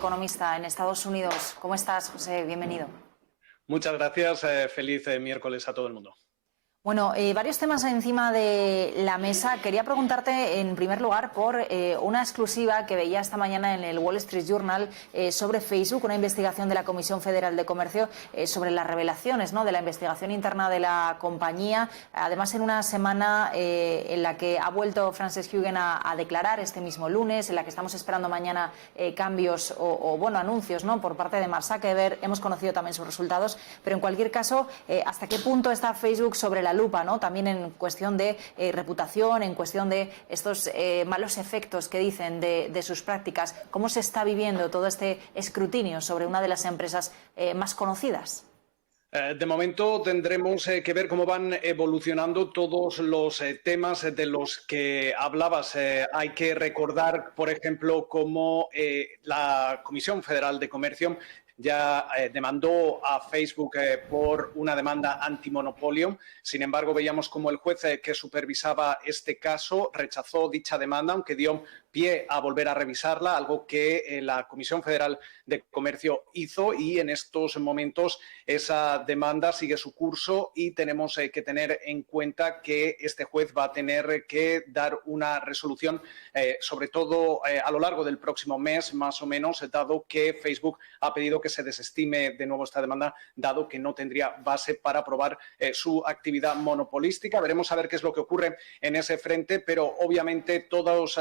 Economista en Estados Unidos. ¿Cómo estás, José? Bienvenido. Muchas gracias. Feliz miércoles a todo el mundo. Bueno, varios temas encima de la mesa. Quería preguntarte, en primer lugar, por una exclusiva que veía esta mañana en el Wall Street Journal sobre Facebook, una investigación de la Comisión Federal de Comercio sobre las revelaciones, ¿no?, de la investigación interna de la compañía. Además, en una semana en la que ha vuelto Frances Haugen a declarar este mismo lunes, en la que estamos esperando mañana cambios o anuncios, ¿no?, por parte de Mark Zuckerberg. Hemos conocido también sus resultados, pero en cualquier caso, ¿hasta qué punto está Facebook sobre la lupa, ¿no?, también en cuestión de reputación, en cuestión de estos malos efectos que dicen de sus prácticas? ¿Cómo se está viviendo todo este escrutinio sobre una de las empresas más conocidas? De momento tendremos que ver cómo van evolucionando todos los temas de los que hablabas. Hay que recordar, por ejemplo, cómo la Comisión Federal de Comercio ya demandó a Facebook por una demanda antimonopolio. Sin embargo, veíamos como el juez que supervisaba este caso rechazó dicha demanda, aunque dio pie a volver a revisarla, algo que la Comisión Federal de Comercio hizo, y en estos momentos esa demanda sigue su curso y tenemos que tener en cuenta que este juez va a tener que dar una resolución, sobre todo a lo largo del próximo mes, más o menos, dado que Facebook ha pedido que se desestime de nuevo esta demanda, dado que no tendría base para probar su actividad monopolística. Veremos a ver qué es lo que ocurre en ese frente, pero obviamente todos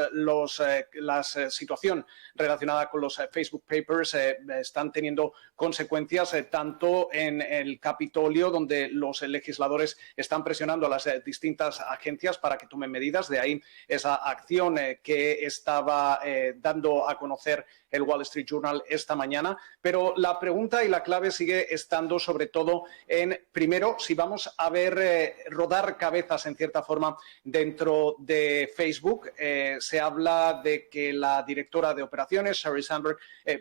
la situación relacionada con los Facebook Papers están teniendo consecuencias tanto en el Capitolio, donde los legisladores están presionando a las distintas agencias para que tomen medidas. De ahí esa acción que estaba dando a conocer el Wall Street Journal esta mañana. Pero la pregunta y la clave sigue estando sobre todo en, primero, si vamos a ver rodar cabezas en cierta forma dentro de Facebook. Se habla de que la directora de operaciones, Sheryl Sandberg,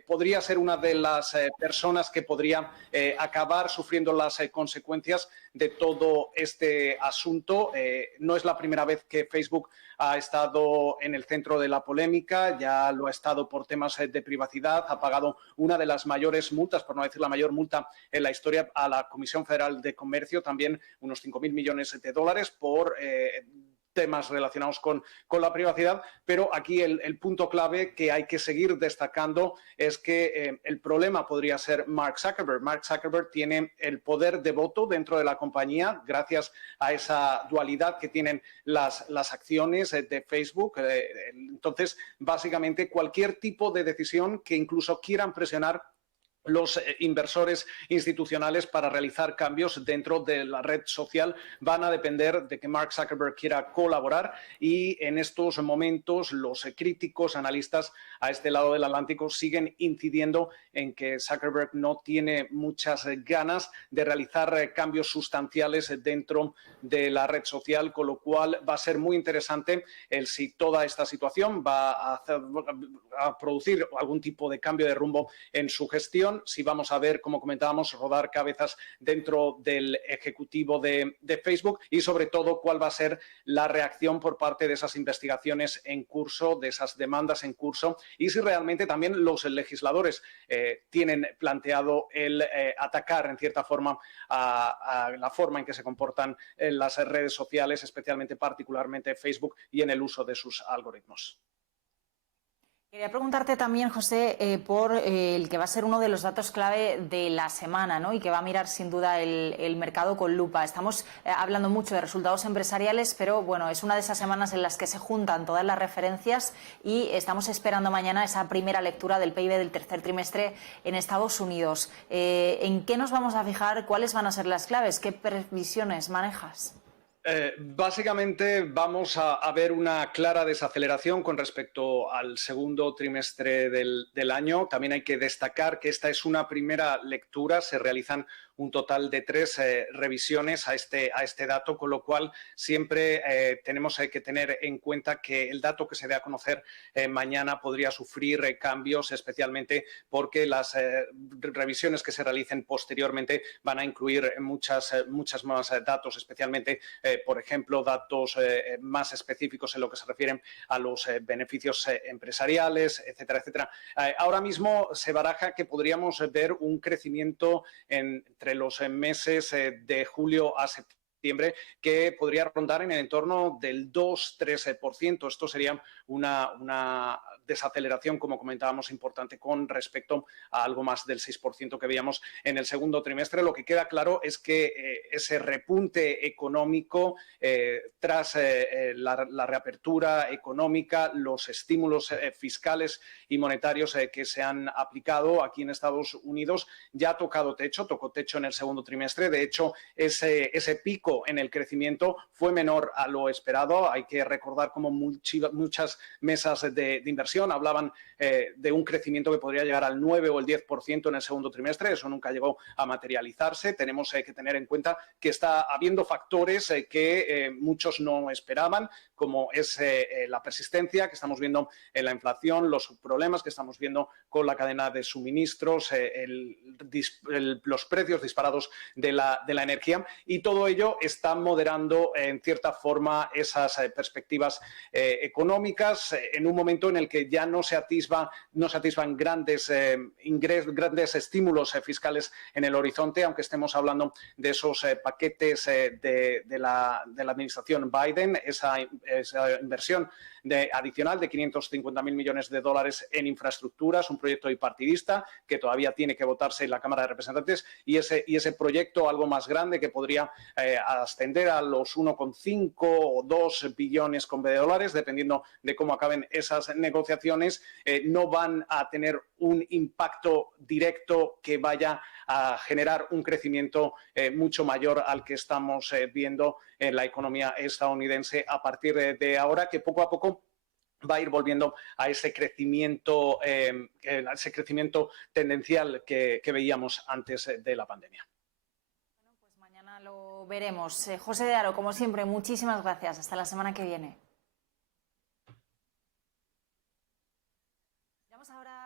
podría ser una de las personas que podría acabar sufriendo las consecuencias de todo este asunto. No es la primera vez que Facebook ha estado en el centro de la polémica, ya lo ha estado por temas de privacidad, ha pagado una de las mayores multas, por no decir la mayor multa en la historia, a la Comisión Federal de Comercio, también unos 5.000 millones de dólares por temas relacionados con la privacidad. Pero aquí el punto clave que hay que seguir destacando es que el problema podría ser Mark Zuckerberg. Mark Zuckerberg tiene el poder de voto dentro de la compañía gracias a esa dualidad que tienen las acciones de Facebook. Entonces, básicamente, cualquier tipo de decisión que incluso quieran presionar los inversores institucionales para realizar cambios dentro de la red social van a depender de que Mark Zuckerberg quiera colaborar, y en estos momentos los críticos, analistas a este lado del Atlántico siguen incidiendo en que Zuckerberg no tiene muchas ganas de realizar cambios sustanciales dentro de la red social, con lo cual va a ser muy interesante si toda esta situación va a producir algún tipo de cambio de rumbo en su gestión, si vamos a ver, como comentábamos, rodar cabezas dentro del ejecutivo de Facebook, y sobre todo cuál va a ser la reacción por parte de esas investigaciones en curso, de esas demandas en curso, y si realmente también los legisladores tienen planteado el atacar en cierta forma a la forma en que se comportan las redes sociales, especialmente, particularmente Facebook, y en el uso de sus algoritmos. Quería preguntarte también, José, por el que va a ser uno de los datos clave de la semana, ¿no?, y que va a mirar sin duda el mercado con lupa. Estamos hablando mucho de resultados empresariales, pero bueno, es una de esas semanas en las que se juntan todas las referencias y estamos esperando mañana esa primera lectura del PIB del tercer trimestre en Estados Unidos. ¿En qué nos vamos a fijar? ¿Cuáles van a ser las claves? ¿Qué previsiones manejas? Básicamente vamos a ver una clara desaceleración con respecto al segundo trimestre del año. También hay que destacar que esta es una primera lectura, se realizan un total de 3 revisiones a este dato, con lo cual siempre tenemos que tener en cuenta que el dato que se dé a conocer mañana podría sufrir cambios, especialmente porque las revisiones que se realicen posteriormente van a incluir muchas más datos, especialmente por ejemplo, datos más específicos en lo que se refieren a los beneficios empresariales, etcétera, etcétera. Ahora mismo se baraja que podríamos ver un crecimiento entre los meses de julio a septiembre que podría rondar en el entorno del 2-3%. Esto sería una desaceleración, como comentábamos, importante con respecto a algo más del 6% que veíamos en el segundo trimestre. Lo que queda claro es que ese repunte económico tras la reapertura económica, los estímulos fiscales y monetarios que se han aplicado aquí en Estados Unidos ya ha tocado techo, tocó techo en el segundo trimestre. De hecho, ese pico en el crecimiento fue menor a lo esperado. Hay que recordar cómo muchas mesas de inversión hablaban de un crecimiento que podría llegar al 9 o el 10% en el segundo trimestre. Eso nunca llegó a materializarse. Tenemos que tener en cuenta que está habiendo factores que muchos no esperaban, como es la persistencia que estamos viendo en la inflación, los problemas que estamos viendo con la cadena de suministros, los precios disparados de la energía, y todo ello está moderando en cierta forma esas perspectivas económicas en un momento en el que ya no se atisban grandes grandes estímulos fiscales en el horizonte, aunque estemos hablando de esos paquetes de la administración Biden, esa inversión adicional de 550.000 millones de dólares en infraestructuras, un proyecto bipartidista que todavía tiene que votarse en la Cámara de Representantes, y ese proyecto algo más grande que podría ascender a los 1,5 o 2 billones con B de dólares, dependiendo de cómo acaben esas negociaciones, no van a tener un impacto directo que vaya a generar un crecimiento mucho mayor al que estamos viendo en la economía estadounidense a partir de ahora, que poco a poco va a ir volviendo a ese crecimiento tendencial que veíamos antes de la pandemia. Bueno, pues mañana lo veremos. José de Haro, como siempre, muchísimas gracias. Hasta la semana que viene. Vamos ahora